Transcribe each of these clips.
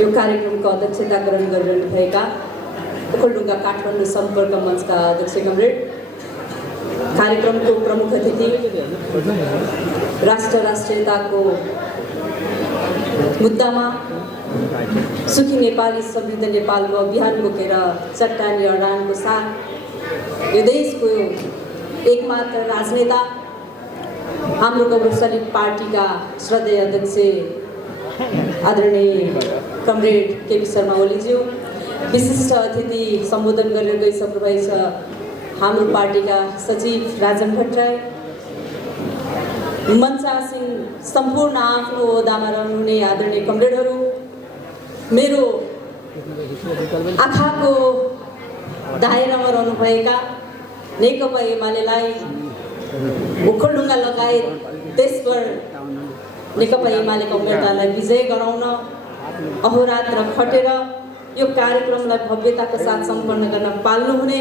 यो कार्यक्रमको अध्यक्षता ग्रहण गरिरहनुभएका ओखलढुङ्गा काठमाडौँ सम्पर्क मञ्चका अध्यक्ष कमरेड, कार्यक्रमको प्रमुख अतिथि, राष्ट्रियताको मुद्दामा सुखी नेपाली समृद्ध नेपालको अभियान बोकेर चट्टानी अडानको साथ यो देशको एकमात्र राजनेता हाम्रो गौरवशाली पार्टीका श्रद्धेय अध्यक्ष आदरणीय कमरेड केपी शर्मा ओलीज्यू, विशिष्ट अतिथि सम्बोधन गरेर गइसक्नुभएछ हाम्रो पार्टीका सचिव राजन भट्टराई, मञ्चासीन सम्पूर्ण आफ्नो ओहदामा रहनुहुने आदरणीय कमरेडहरू, मेरो आँखाको दायरामा रहनुभएका नेकपा एमालेलाई ओखलढुङ्गा लगायत देशभर नेकपा एमालेका उम्मेदवारलाई विजय गराउन अहोरात्र खटेर यो कार्यक्रमलाई भव्यताका साथ सम्पन्न गर्न पाल्नुहुने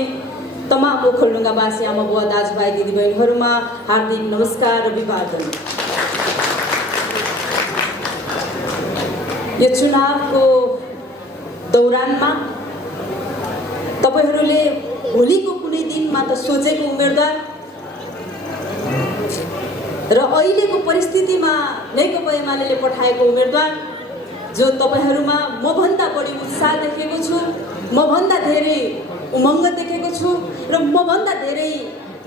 तमाम ओखलढुङ्गावासी आमा बुवा दाजुभाइ दिदीबहिनीहरूमा हार्दिक नमस्कार र अभिवादन। यो चुनावको दौरानमा तपाईहरूले भोलिको कुनै दिनमा त सोचेको उम्मेदवार र अहिलेको परिस्थितिमा नेकपा एमालेले पठाएको उम्मेदवार जो तपाईहरूमा मभन्दा बढी उत्साह देखेको छु, मभन्दा धेरै उमङ्ग देखेको छु र मभन्दा धेरै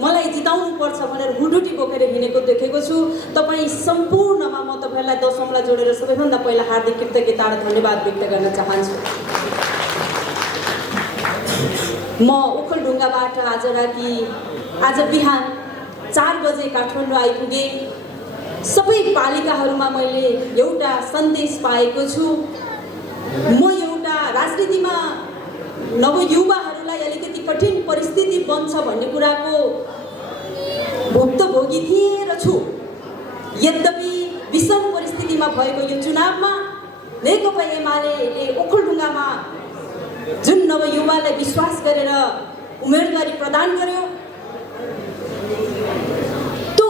मलाई जिताउनुपर्छ भनेर हुडुटी बोकेर हिँडेको देखेको छु। तपाईँ सम्पूर्णमा म तपाईँहरूलाई दशौँलाई जोडेर सबैभन्दा पहिला हार्दिक कृतज्ञता र धन्यवाद व्यक्त गर्न चाहन्छु। म ओखलढुङ्गाबाट आज बिहान 4 बजे काठमाडौँ आइपुगे। सबै पालिकाहरूमा मैले एउटा सन्देश पाएको छु। म एउटा राजनीतिमा नवयुवाहरूलाई अलिकति कठिन परिस्थिति बन्छ भन्ने कुराको भुक्तभोगी थिएँ र छु। यद्यपि विषम परिस्थितिमा भएको यो चुनावमा नेकपा एमालेले ओखलढुङ्गामा जुन नवयुवालाई विश्वास गरेर उम्मेदवारी प्रदान गर्यो,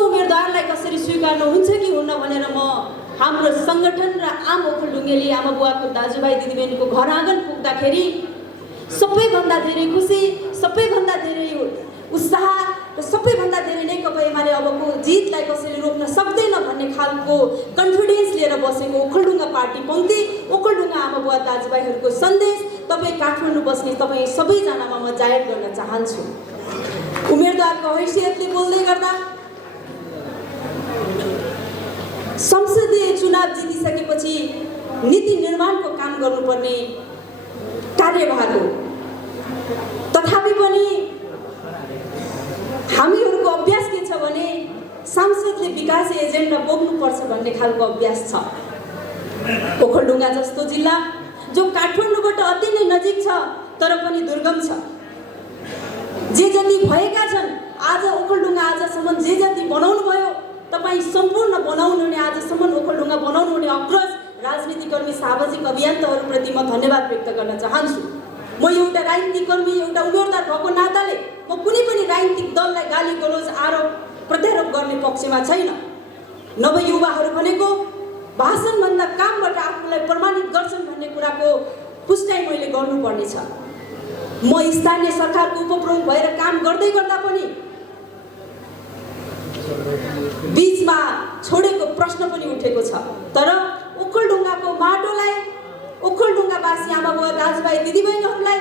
उम्मेदवारलाई कसरी स्वीकार्नु हुन्छ कि हुन्न भनेर म हाम्रो सङ्गठन र आम ओखलढुङ्गेली आमा बुवाको दाजुभाइ दिदीबहिनीको घर आँगन पुग्दाखेरि सबैभन्दा धेरै खुसी, सबैभन्दा धेरै उत्साह र सबैभन्दा धेरै नेकपा एमाले अबको जितलाई कसैले रोक्न सक्दैन भन्ने खालको कन्फिडेन्स लिएर बसेको ओखलढुङ्गा पार्टी पङ्क्ति, ओखलढुङ्गा आमा बुवा दाजुभाइहरूको सन्देश तपाईँ काठमाडौँ बस्ने तपाईँ सबैजनामा म जाहेर गर्न चाहन्छु। उम्मेदवारको हैसियतले बोल्दै गर्दा संसदीय चुनाव जितिसकेपछि नीति निर्माणको काम गर्नुपर्ने कार्यभार हो। तथापि पनि हामीहरूको अभ्यास के छ भने सांसदले विकास एजेन्डा बोक्नुपर्छ भन्ने खालको अभ्यास छ। ओखलढुङ्गा जस्तो जिल्ला जो काठमाडौँबाट अति नै नजिक छ तर पनि दुर्गम छ, जे जति भएका छन् आज ओखलढुङ्गा आजसम्म जे जति बनाउनु भयो तपाईँ सम्पूर्ण बनाउनु हुने, आजसम्म ओखलढुङ्गा बनाउनु हुने अग्रज राजनीतिकर्मी सामाजिक अभियन्ताहरूप्रति म धन्यवाद व्यक्त गर्न चाहन्छु। म एउटा राजनीतिक कर्मी, एउटा उम्मेदवार भएको नाताले म कुनै पनि राजनीतिक दललाई गाली गलोज आरोप प्रत्यारोप गर्ने पक्षमा छैन। नवयुवाहरू भनेको भाषणभन्दा कामबाट आफूलाई प्रमाणित गर्छन् भन्ने कुराको पुष्टाइ मैले गर्नुपर्नेछ। म स्थानीय सरकारको उपप्रमुख भएर काम गर्दै गर्दा पनि बीचमा छोडेको प्रश्न पनि उठेको छ, तर ओखलढुङ्गाको माटोलाई, ओखलढुङ्गावासी आमा बुवा दाजुभाइ दिदीबहिनीहरूलाई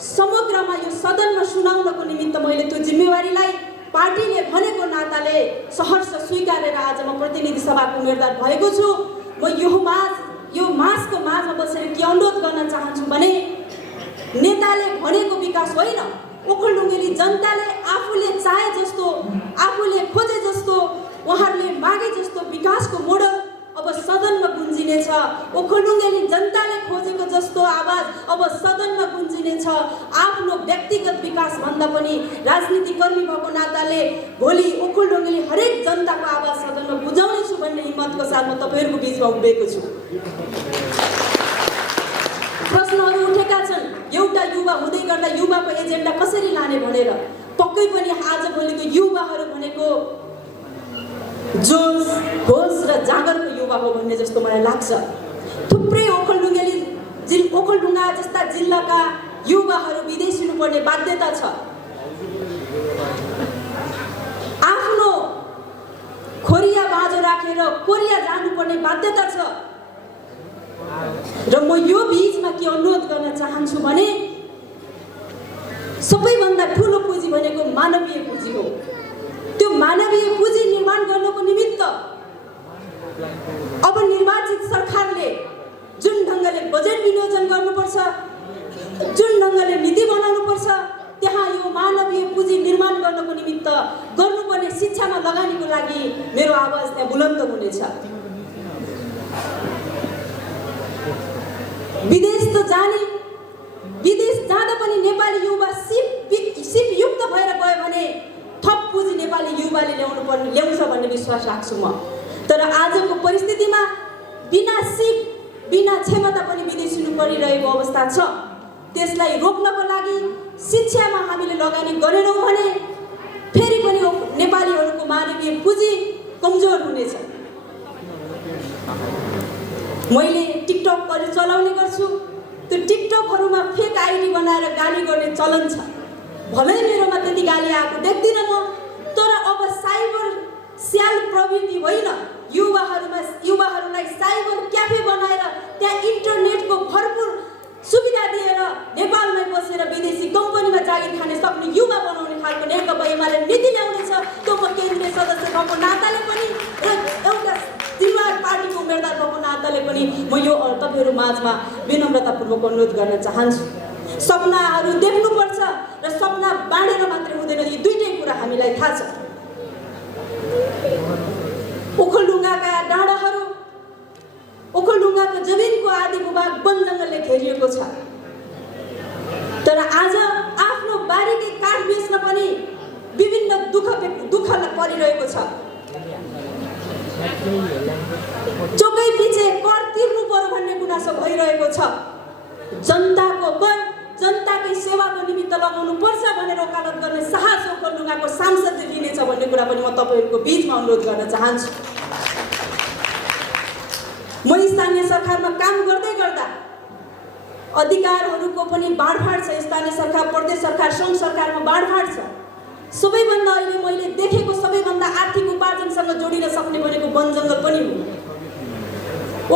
समग्रमा यो सदनमा सुनाउनको निमित्त मैले त्यो जिम्मेवारीलाई पार्टीले भनेको नाताले सहर्ष स्वीकारेर आज म प्रतिनिधि सभाको उम्मेदवार भएको छु। म यो माझको माझमा बसेर के अनुरोध गर्न चाहन्छु भने नेताले भनेको विकास होइन, ओखलढुङ्गेली जनताले आफूले चाहे जस्तो, आफूले खोजे जस्तो, उहाँहरूले मागे जस्तो विकासको मोडल अब सदनमा गुन्जिनेछ। ओखलढुङ्गेली जनताले खोजेको जस्तो आवाज अब सदनमा गुन्जिनेछ। आफ्नो व्यक्तिगत विकास भन्दा पनि राजनीतिक कर्मी भएको नाताले भोलि ओखलढुङ्गेली हरेक जनताको आवाज सदनमा बुझाउनेछु भन्ने हिम्मतको साथ म तपाईँहरूको बिचमा उभिएको छु। प्रश्नहरू उठेका छन्, एउटा युवा हुँदै गर्दा युवाको एजेन्डा कसरी लाने भनेर। पक्कै पनि आजभोलिको युवाहरू भनेको जोस, होस र जागरको युवा हो भन्ने जस्तो मलाई लाग्छ। थुप्रै ओखलढुङ्गेली ओखलढुङ्गा जस्ता जिल्लाका युवाहरू विदेश हुनुपर्ने बाध्यता छ। आफ्नो खोरिया बाँझो राखेर कोरिया जानुपर्ने बाध्यता छ। र म यो बीचमा के अनुरोध गर्न चाहन्छु भने सबैभन्दा ठुलो पुँजी भनेको मानवीय पुँजी हो। त्यो मानवीय पुँजी निर्माण गर्नको निमित्त अब निर्वाचित सरकारले जुन ढङ्गले बजेट विनियोजन गर्नुपर्छ, जुन ढङ्गले नीति बनाउनुपर्छ, त्यहाँ यो मानवीय पुँजी निर्माण गर्नको निमित्त गर्नुपर्ने शिक्षामा लगानीको लागि मेरो आवाज त्यहाँ बुलन्द हुनेछ। विदेश त जाने, विदेश जाँदा पनि नेपाली युवा सिपयुक्त भएर गयो भने थप पुँजी नेपाली युवाले ल्याउँछ भन्ने विश्वास राख्छु म। तर आजको परिस्थितिमा बिना सिप बिना क्षमता पनि विदेश हुनु परिरहेको अवस्था छ। त्यसलाई रोक्नको लागि शिक्षामा हामीले लगानी गरेनौँ भने फेरि पनि नेपालीहरूको मानवीय पुँजी कमजोर हुनेछ। मैले टिकटकहरू चलाउने गर्छु। त्यो टिकटकहरूमा फेक आइडी बनाएर गाली गर्ने चलन छ। भलै मेरोमा त्यति गाली आएको देख्दिनँ म, तर अब साइबर स्याल प्रवृत्ति होइन, युवाहरूलाई साइबर क्याफे बनाएर त्यहाँ इन्टरनेटको भरपुर सुविधा दिएर नेपालमै बसेर विदेशी कम्पनीमा जागिर खाने सक्ने युवा बनाउने खालको नेकपा एमाले नीति ल्याउँदैछ। त्यो म केन्द्रीय सदस्य भएको नाताले पनि र एउटा जिम्मेवार पार्टीको उम्मेदवार भएको नाताले पनि म यो तपाईँहरू माझमा विनम्रतापूर्वक अनुरोध गर्न चाहन्छु। सपनाहरू देख्नुपर्छ र सपना बाँडेर मात्रै हुँदैन। यी दुईटै कुरा हामीलाई थाहा छ। ओखलढुङ्गाका डाँडाहरू, ओखलढुङ्गाको जमिनको आधी भूभाग वन जङ्गलले घेरिएको छ। तर आज आफ्नो बारीकै काठ बेच्न पनि विभिन्न दुःखलाई परिरहेको छ। चोकै पछि कर तिर्नु पर्यो भन्ने गुनासो भइरहेको छ। जनताको कर जनताकै सेवाको निमित्त लगाउनु पर्छ भनेर वकालत गर्ने साहस ओखलढुङ्गाको सांसदले लिनेछ भन्ने कुरा पनि म तपाईँहरूको बीचमा अनुरोध गर्न चाहन्छु। म स्थानीय सरकारमा काम गर्दै गर्दा अधिकारहरूको पनि बाँडफाँड छ। स्थानीय सरकार, प्रदेश सरकार, सङ्घ सरकारमा बाँडफाँड छ। सबैभन्दा अहिले मैले देखेको सबैभन्दा आर्थिक उपार्जनसँग जोडिन सक्ने भनेको वन जङ्गल पनि हो।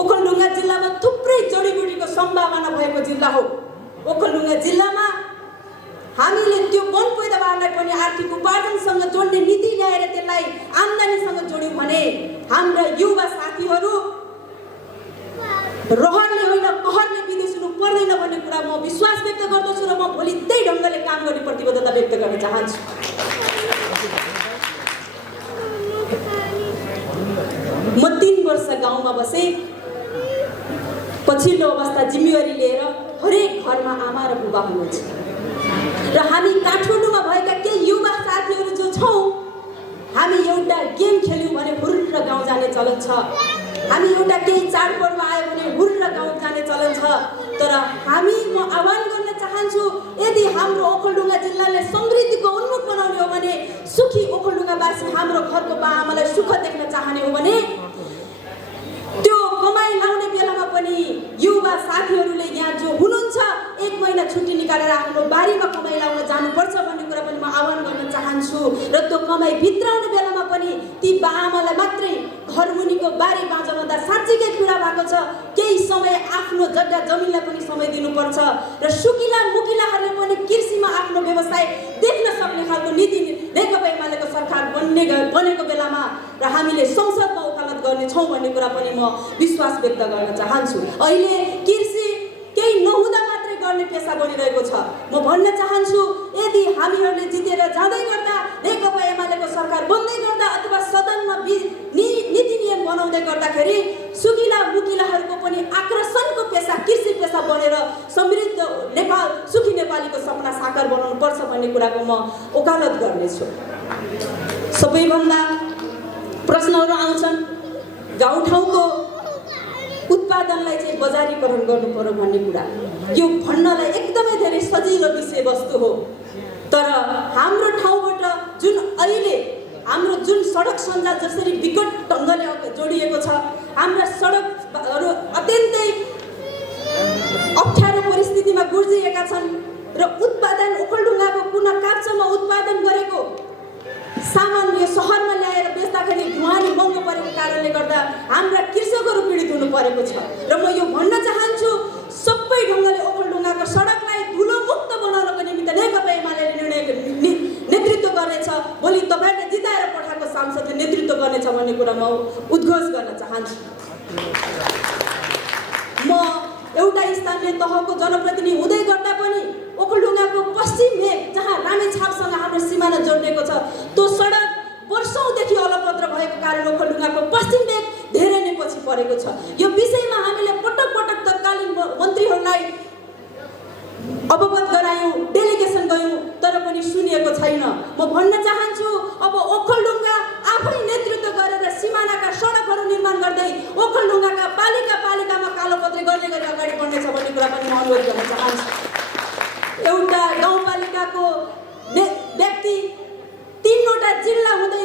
ओखलढुङ्गा जिल्लामा थुप्रै जडीबुटीको सम्भावना भएको जिल्ला हो। ओखलढुङ्गा जिल्लामा हामीले त्यो वन पैदावारलाई पनि आर्थिक उपार्जनसँग जोड्ने नीति ल्याएर त्यसलाई आम्दानीसँग जोड्यौँ भने हाम्रा युवा साथीहरू रहरले होइन कहरले विदेश हुनु पर्दैन भन्ने कुरा म विश्वास व्यक्त गर्दछु र म भोलि त्यही ढङ्गले काम गर्ने प्रतिबद्धता व्यक्त गर्न चाहन्छु। म 3 वर्ष गाउँमा बसे। पछिल्लो अवस्था जिम्मेवारी लिएर हरेक घरमा आमा र बुबा हुनुहुन्छ र हामी काठमाडौँमा भएका केही युवा साथीहरू जो छौँ, हामी एउटा गेम खेल्यौँ भने हुर्र गाउँ जाने चलन छ। हामी एउटा केही चाडपर्व आयो भने हुर्र गाउँ जाने चलन छ। तर म आह्वान गर्न चाहन्छु, यदि हाम्रो ओखलढुङ्गा जिल्लाले समृद्धिको उन्मुख बनाउने हो भने, सुखी ओखलढुङ्गावासी हाम्रो घरको बाआमालाई सुख देख्न चाहने हो भने त्यो कमाइ लाउने बेलामा पनि युवा साथीहरूले यहाँ जो हुनुहुन्छ 1 महिना छुट्टी निकालेर आफ्नो बारीमा कमाइ लाउन जानुपर्छ भन्ने कुरा पनि म आह्वान गर्न चाहन्छु। र त्यो कमाइ भित्राउने बेलामा पनि ती बाआमालाई मात्रै घरमुनिको बारी बाँझाउँदा साँच्चीकै पीडा भएको छ। केही समय आफ्नो जग्गा जमिनलाई पनि समय दिनुपर्छ र सुकिला मुकिलाहरूले पनि कृषिमा आफ्नो व्यवसाय देख्न सक्ने खालको नीति नेकपा एमालेको सरकार बनेको बेलामा र हामीले संसदमा वकालत गर्नेछौँ भन्ने कुरा पनि म विश्वास व्यक्त गर्न चाहन्छु। अहिले कृषि केही नहुँदा मात्रै गर्ने पेसा बनिरहेको छ। म भन्न चाहन्छु, यदि हामीहरूले जितेर जाँदै गर्दा, नेकपा एमालेको सरकार बन्दै गर्दा अथवा सदनमा नीति नियम बनाउँदै गर्दाखेरि सुकिला मुकिलाहरूको पनि आकर्षणको पेसा कृषि पेसा बनेर समृद्ध नेपाल, सुखी नेपालीको सपना साकार बनाउनु पर्छ भन्ने कुराको म वकालत गर्नेछु। सबैभन्दा प्रश्नहरू आउँछन्, गाउँठाउँको उत्पादनलाई चाहिँ बजारीकरण गर्नु पर्यो भन्ने कुरा। यो भन्नलाई एकदमै धेरै सजिलो विषयवस्तु हो। तर हाम्रो ठाउँबाट हाम्रो जुन सडक सञ्जाल जसरी विकट ढङ्गले जोडिएको छ, हाम्रा सडकहरू अत्यन्तै अप्ठ्यारो परिस्थिति उठेका छन् र उत्पादन ओखलढुङ्गाको पुनः काप्चामा उत्पादन गरेको सामान यो सहरमा ल्याएर बेच्दाखेरि ढुवानी महँगो परेको कारणले गर्दा हाम्रा कृषकहरू पीडित हुनु परेको छ र म यो भन्न चाहन्छु सबै ढङ्गले ओखलढुङ्गाको सडकलाई धुलो मुक्त बनाउनको निमित्त नेकपा एमाले नेतृत्व गर्नेछ। भोलि तपाईँले जिताएर पठाएको सांसदले नेतृत्व गर्नेछ भन्ने कुरा म उद्घोष गर्न चाहन्छु। म एउटा स्थानीय तहको जनप्रतिनिधि हुँदै गर्दा पनि ओखलढुङ्गाको पश्चिम भेग जहाँ रामेछापसँग हाम्रो सिमाना जोडिएको छ त्यो सडक वर्षौँदेखि अलपत्र भएको कारण ओखलढुङ्गाको पश्चिम भेग धेरै नै पछि परेको छ। यो विषयमा हामीले पटक पटक तत्कालीन मन्त्रीहरूलाई अवगत गरायौँ, डेलिगेसन गयौँ, तर पनि सुनिएको छैन। म भन्न चाहन्छु अब ओखलढुङ्गा आफै नेतृत्व गरेर सिमानाका सडकहरू निर्माण गर्दै ओखलढुङ्गाका पालिकामा कालोपत्रे गर्ने गरी अगाडि बढ्नेछ भन्ने कुरा पनि म अनुरोध गर्न चाहन्छु। एउटा गाउँपालिकाको व्यक्ति 3वटा जिल्ला हुँदै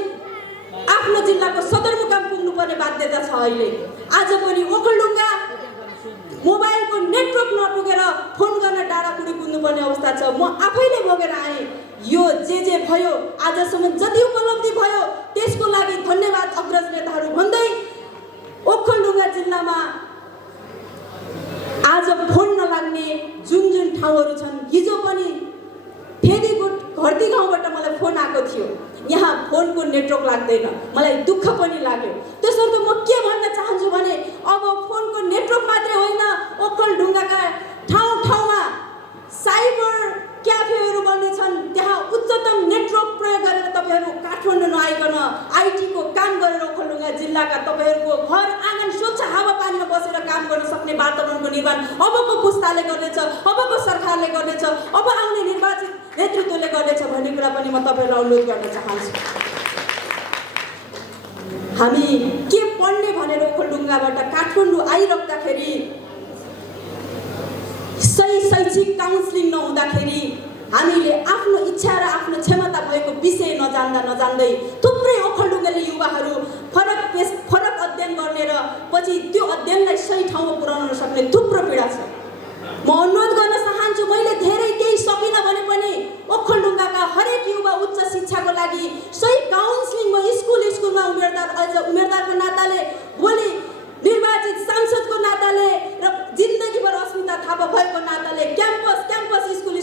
आफ्नो जिल्लाको सदरमुकाम पुग्नुपर्ने बाध्यता छ। अहिले आज पनि ओखलढुङ्गा मोबाइलको नेटवर्क नपुगेर फोन गर्न डाँडाकुडी कुद्नुपर्ने अवस्था छ। म आफैले भोगेर आएँ। यो जे भयो आजसम्म जति उपलब्धि भयो त्यसको लागि धन्यवाद अग्रज नेताहरू भन्दै ओखलढुङ्गा जिल्लामा आज फोन नलाग्ने जुन ठाउँहरू छन्, हिजो पनि फेदीकोट घरती गाउँबाट मलाई फोन आएको थियो, यहाँ फोनको नेटवर्क लाग्दैन। मलाई दुःख पनि लाग्यो। त्यसर्थ म के भन्न चाहन्छु भने अब फोनको नेटवर्क मात्रै होइन, ओखलढुङ्गाका ठाउँमा साइबर क्याफेहरू बन्नेछन्। त्यहाँ उच्चतम नेटवर्क प्रयोग गरेर तपाईँहरू काठमाडौँ नआइकन आइटीको काम गरेर ओखलढुङ्गा जिल्लाका तपाईँहरूको घर आँगन स्वच्छ हावापानीमा बसेर काम गर्न सक्ने वातावरणको निर्माण अबको पुस्ताले गर्नेछ, अबको सरकारले गर्नेछ, अब आउने निर्वाचित नेतृत्वले गर्नेछ भन्ने कुरा पनि म तपाईँहरूलाई अनुरोध गर्न चाहन्छु। हामी के पढ्ने भनेर ओखलढुङ्गाबाट काठमाडौँ आइराख्दाखेरि सही शैक्षिक काउन्सिलिङ नहुँदाखेरि हामीले आफ्नो इच्छा र आफ्नो क्षमता भएको विषय नजान्दै थुप्रै ओखलढुङ्गाले युवाहरू फरक अध्ययन गर्ने र पछि त्यो अध्ययनलाई सही ठाउँमा पुर्याउन नसक्ने थुप्रो पीडा छ। म अनुरोध गर्न चाहन्छु, मैले धेरै केही सकिनँ भने पनि ओखलढुङ्गाका हरेक युवा उच्च शिक्षाको लागि सही काउन्सिलिङमा स्कुलमा उम्मेदवारको नाताले, भोलि निर्वाचित सांसदको नाताले र जिन्दगीभर अस्मिता थापा भएको नाताले क्याम्पस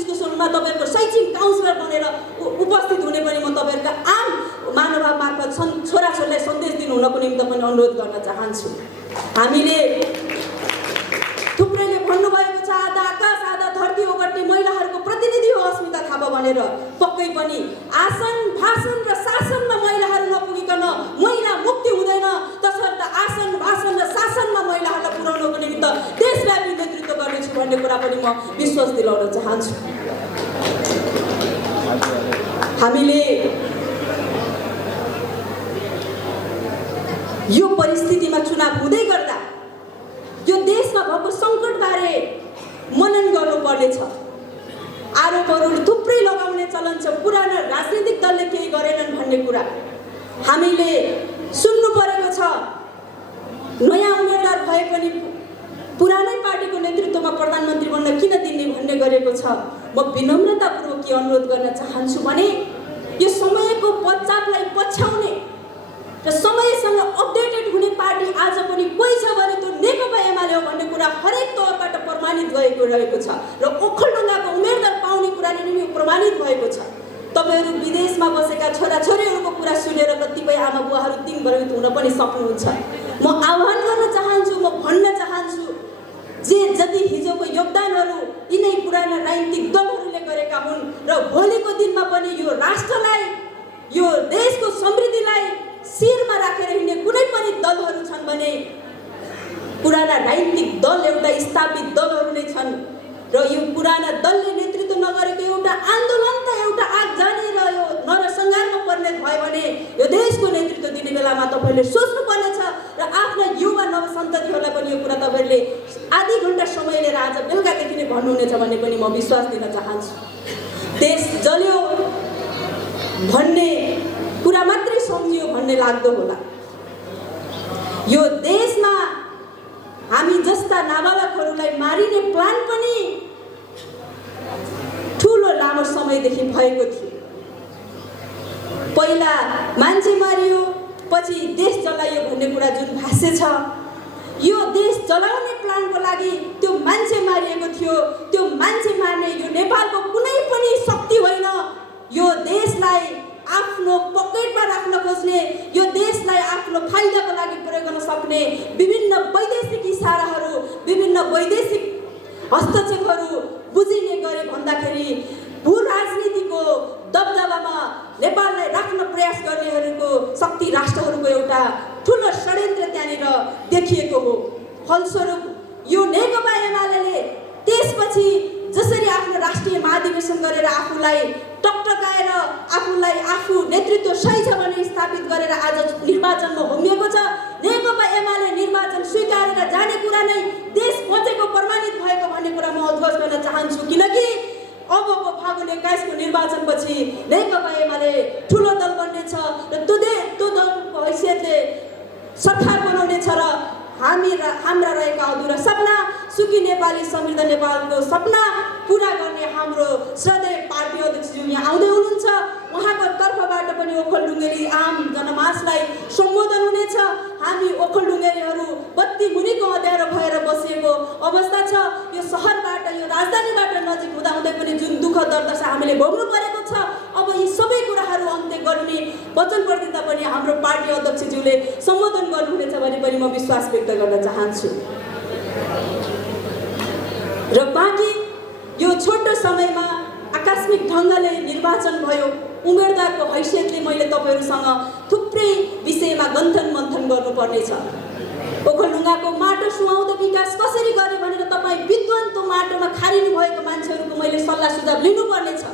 स्कुलमा तपाईँहरूको शैक्षिक काउन्सिलर बनेर उपस्थित हुने पनि म तपाईँहरूका आम महानुभाव मार्फत छोराछोरीलाई सन्देश दिनु हुनको निम्ति पनि अनुरोध गर्न चाहन्छु। हामीले थुप्रैले भन्नुभएको छ आधा आकाश आधा धरती ओगट्ने महिलाहरूको प्रतिनिधि हो अस्मिता थापा भनेर। पक्कै पनि आसन भाषण र शासनमा महिलाहरू नपुगिकन महिला मुक्ति हुँदैन। तसर्थ आसन भाषण र शासनमा महिलाहरूलाई पुर्याउनको निमित्त देशव्यापी नेतृत्व गर्नेछु भन्ने कुरा पनि म विश्वास दिलाउन चाहन्छु। हामीले यो परिस्थितिमा चुनाव हुँदै गर्दा यो देशमा भएको सङ्कटबारे मनन गर्नुपर्नेछ। आरोपहरू थुप्रै लगाउने चलन छ, पुराना राजनीतिक दलले केही गरेनन् भन्ने कुरा हामीले सुन्नु परेको छ। नयाँ उम्मेदवार भए पनि पुरानै पार्टीको नेतृत्वमा प्रधानमन्त्री बन्न किन दिने भन्ने गरेको छ। म विनम्रतापूर्वक के अनुरोध गर्न चाहन्छु भने यो समयको पश्चातलाई पछ्याउने र समयसँग अपडेटेड हुने पार्टी आज पनि कोही छ भने त्यो नेकपा एमाले हो भन्ने कुरा हरेक तौरबाट प्रमाणित रहेको छ र ओखलढुङ्गाको उम्मेदवार पाउने कुराले पनि प्रमाणित भएको छ। तपाईँहरू विदेशमा बसेका छोराछोरीहरूको कुरा सुनेर कतिपय आमा बुवाहरू दिनभरित हुन पनि सक्नुहुन्छ। म आह्वान गर्न चाहन्छु, म भन्न चाहन्छु, जति हिजोको योगदानहरू यिनै पुराना राजनीतिक दलहरूले गरेका हुन् र भोलिको दिनमा पनि यो राष्ट्रलाई, यो देशको समृद्धिलाई शिरमा राखेर हिँड्ने कुनै पनि दलहरू छन् भने पुराना राजनीतिक दल एउटा स्थापित दलहरू नै छन् र यो पुराना दलले नेतृत्व नगरेको एउटा आन्दोलन त एउटा आगजनी र यो नरसंहारमा परिणत भयो भने यो देशको नेतृत्व दिने बेलामा तपाईँहरूले सोच्नुपर्नेछ र आफ्ना युवा नवसन्ततिहरूलाई पनि यो कुरा तपाईँहरूले आधी घन्टा समय लिएर आज बेलुकादेखि नै भन्नुहुनेछ भन्ने पनि म विश्वास दिन चाहन्छु। देश जल्यो भन्ने कुरा मात्रै सम्झियो भन्ने लाग्दो होला। यो देशमा हामी जस्ता नाबालकहरूलाई मारिने प्लान पनि लामो समयदेखि भएको थियो। पहिला मान्छे मारियो, पछि देश जलाइयो भन्ने कुरा जुन भाष्य छ, यो देश जलाउने प्लानको लागि त्यो मान्छे मारिएको थियो। त्यो मान्छे मार्ने यो नेपालको कुनै पनि शक्ति होइन। यो देशलाई आफ्नो पकेटमा राख्न खोज्ने, यो देशलाई आफ्नो फाइदाको लागि प्रयोग गर्न सक्ने विभिन्न वैदेशिक इसाराहरू, विभिन्न वैदेशिक हस्तक्षेपहरू बुझिने गरे भन्दाखेरि भू राजनीतिको दबदबामा नेपाललाई राख्न प्रयास गर्नेहरूको शक्ति राष्ट्रहरूको एउटा ठुलो षड्यन्त्र त्यहाँनिर देखिएको हो। फलस्वरूप यो नेकपा एमाले त्यसपछि जसरी आफ्नो राष्ट्रिय महाधिवेशन गरेर आफूलाई टकटकाएर आफूलाई आफू नेतृत्व सही छ भने स्थापित गरेर आज निर्वाचनमा होमिएको छ। नेकपा एमाले निर्वाचन स्वीकारेर जाने कुरा नै देश बचेको प्रमाणित भएको भन्ने कुरा म अध्वज गर्न चाहन्छु, किनकि अबको फागुन 21 को निर्वाचनपछि नेकपा एमाले ठुलो दल बन्नेछ र त्यो दलको हैसियतले सरकार बनाउनेछ र हाम्रा रहेका अधुरा सपना, सुखी नेपाली समृद्ध नेपालको सपना पुरा गर्ने हाम्रो श्रद्धेय पार्टी अध्यक्षज्यू यहाँ आउँदै हुनुहुन्छ। उहाँको तर्फबाट पनि ओखलढुङ्गेली आम जनमासलाई सम्बोधन हुनेछ। हामी ओखलढुङ्गेलीहरू बत्ती मुनिको अँध्यारो भएर बसेको अवस्था छ। यो सहरबाट, यो राजधानीबाट नजिक हुँदाहुँदै पनि जुन दुःख दर्दशा हामीले भोग्नु परेको छ, अब यी सबै कुराहरू अन्त्य गर्ने वचनबद्धता पनि हाम्रो पार्टी अध्यक्षज्यूले सम्बोधन गर्नुहुनेछ भने पनि म विश्वास व्यक्त गर्न चाहन्छु। र बाँकी यो छोटो समयमा आकस्मिक ढङ्गले निर्वाचन भयो। उम्मेदवारको हैसियतले मैले तपाईँहरूसँग थुप्रै विषयमा गन्थन मन्थन गर्नुपर्नेछ। ओखलढुङ्गाको माटो सुहाउँदो विकास कसरी गर्ने भनेर तपाईँ विद्वान त्यो माटोमा खारिनु भएको मान्छेहरूको मैले सल्लाह सुझाव लिनुपर्नेछ।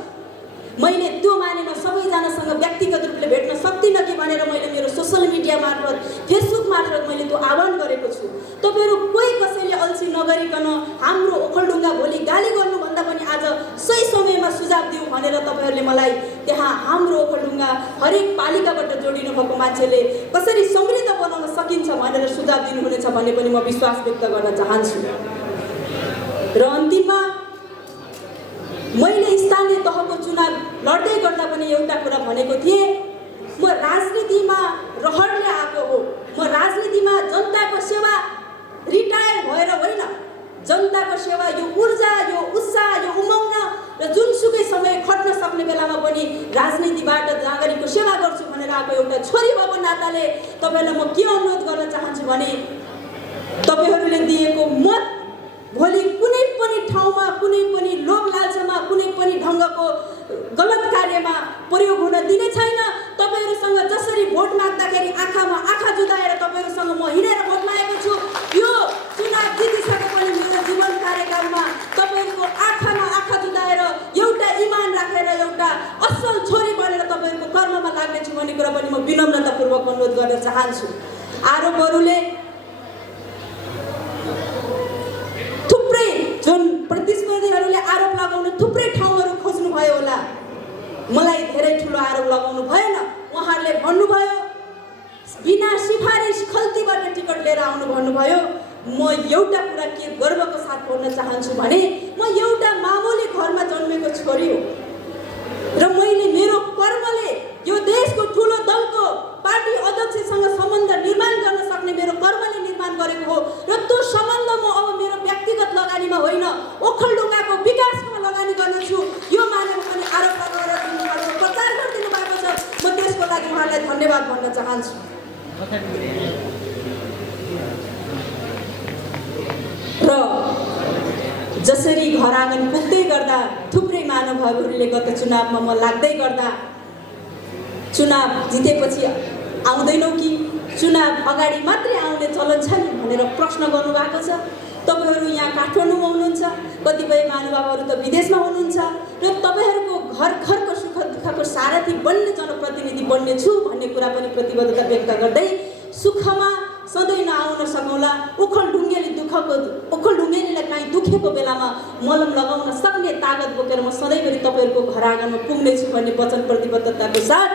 मैले त्यो मानेमा सबैजनासँग व्यक्तिगत रूपले भेट्न सक्दिनँ कि भनेर मैले मेरो सोसल मिडिया मार्फत, फेसबुक मार्फत मैले त्यो आह्वान गरेको छु। तपाईँहरू कोही कसैले अल्छी नगरिकन हाम्रो ओखलढुङ्गा भोलि गाली गर्नुभन्दा पनि आज सही समयमा सुझाव दिउँ भनेर तपाईँहरूले मलाई त्यहाँ हाम्रो ओखलढुङ्गा हरेक पालिकाबाट जोडिनु भएको मान्छेले कसरी समृद्ध बनाउन सकिन्छ भनेर सुझाव दिनुहुनेछ भन्ने पनि म विश्वास व्यक्त गर्न चाहन्छु। र अन्तिममा मैले स्थानीय तहको चुनाव लड्दै गर्दा पनि एउटा कुरा भनेको थिएँ, म राजनीतिमा रहरले आएको हो। म राजनीतिमा जनताको सेवा रिटायर भएर होइन, जनताको सेवा यो ऊर्जा, यो उत्साह, यो उमङ्ग र जुनसुकै समय खट्न सक्ने बेलामा पनि राजनीतिबाट नागरिकको सेवा गर्छु भनेर आएको एउटा छोरी भएको नाताले तपाईँलाई म के अनुरोध गर्न चाहन्छु भने तपाईँहरूले दिएको मत भोलि कुनै पनि ठाउँमा, कुनै पनि लोभ लालसामा, कुनै पनि ढङ्गको गलत कार्यमा प्रयोग हुन दिने छैन। तपाईँहरूसँग जसरी भोट माग्दाखेरि आँखामा आँखा जुदाएर तपाईँहरूसँग म हिँडेर भोट मागेको छु, यो चुनाव जितिसके पनि मेरो जीवन कार्यकालमा तपाईँहरूको आँखामा आँखा जुदाएर एउटा इमान राखेर एउटा असल छोरी बनेर तपाईँहरूको कर्ममा लाग्नेछु भन्ने कुरा पनि म विनम्रतापूर्वक अनुरोध गर्न चाहन्छु। आरोपहरूले जुन प्रतिस्पर्धीहरूले आरोप लगाउनु थुप्रै ठाउँहरू खोज्नुभयो होला, मलाई धेरै ठुलो आरोप लगाउनु भएन। उहाँहरूले भन्नुभयो बिना सिफारिस खल्तीबाट टिकट लिएर आउनु भन्नुभयो। म एउटा कुरा के गर्वको साथ भन्न चाहन्छु भने म एउटा मामुली घरमा जन्मेको छोरी हो र मैले मेरो कर्मले यो देशको ठुलो दलको पार्टी अध्यक्षसँग सम्बन्ध निर्माण गर्न सक्ने मेरो कर्मले निर्माण गरेको हो र त्यो सम्बन्ध म अब मेरो व्यक्तिगत लगानीमा होइन, ओखलढुङ्गाको विकासमा लगानी गर्नेछु। यो मानेर पनि आरोप लगाएर प्रचार गरिदिनु भएको छ। म त्यसको लागि उहाँलाई धन्यवाद भन्न चाहन्छु। र जसरी घर आँगन पुग्दै गर्दा थुप्रै महानुभावहरूले गत चुनावमा म लाग्दै गर्दा चुनाव जितेपछि आउँदैनौ कि चुनाव अगाडि मात्रै आउने चलन छ नि भनेर प्रश्न गर्नुभएको छ। तपाईँहरू यहाँ काठमाडौँमा हुनुहुन्छ, कतिपय महानुभावहरू त विदेशमा हुनुहुन्छ र तपाईँहरूको घर घरको सुख दुःखको सारथी बन्ने जनप्रतिनिधि बन्ने छु भन्ने कुरा पनि प्रतिबद्धता व्यक्त गर्दै सुखमा सधैँ नआउन सकौँला। ओखलढुङ्गेलीलाई काहीँ दुखेको बेलामा मलम लगाउन सक्ने तागत बोकेर म सधैँभरि तपाईँहरूको घर आँगनमा पुग्नेछु भन्ने वचन प्रतिबद्धताको साथ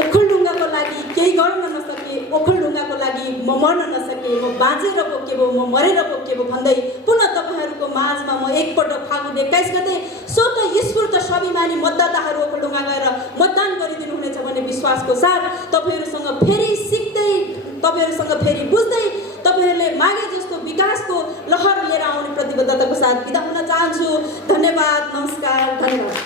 ओखलढुङ्गाको लागि केही गर्न नसके, ओखलढुङ्गाको लागि म मर्न नसके, म बाँचेर बोकेबो, म मरेर बोकेबो भन्दै पुनः तपाईँहरूको माझमा म एकपटक फागुन 21 गते स्फूर्त स्वाभिमानी मतदाताहरू ओखलढुङ्गा गएर मतदान गरिदिनु हुनेछ भन्ने विश्वासको साथ तपाईँहरूसँग फेरि सिक्दै, तपाईँहरूसँग फेरि बुझ्दै, तपाईँहरूले मागे जस्तो विकासको लहर लिएर आउने प्रतिबद्धताको साथ बिदा हुन चाहन्छु। धन्यवाद, नमस्कार, धन्यवाद।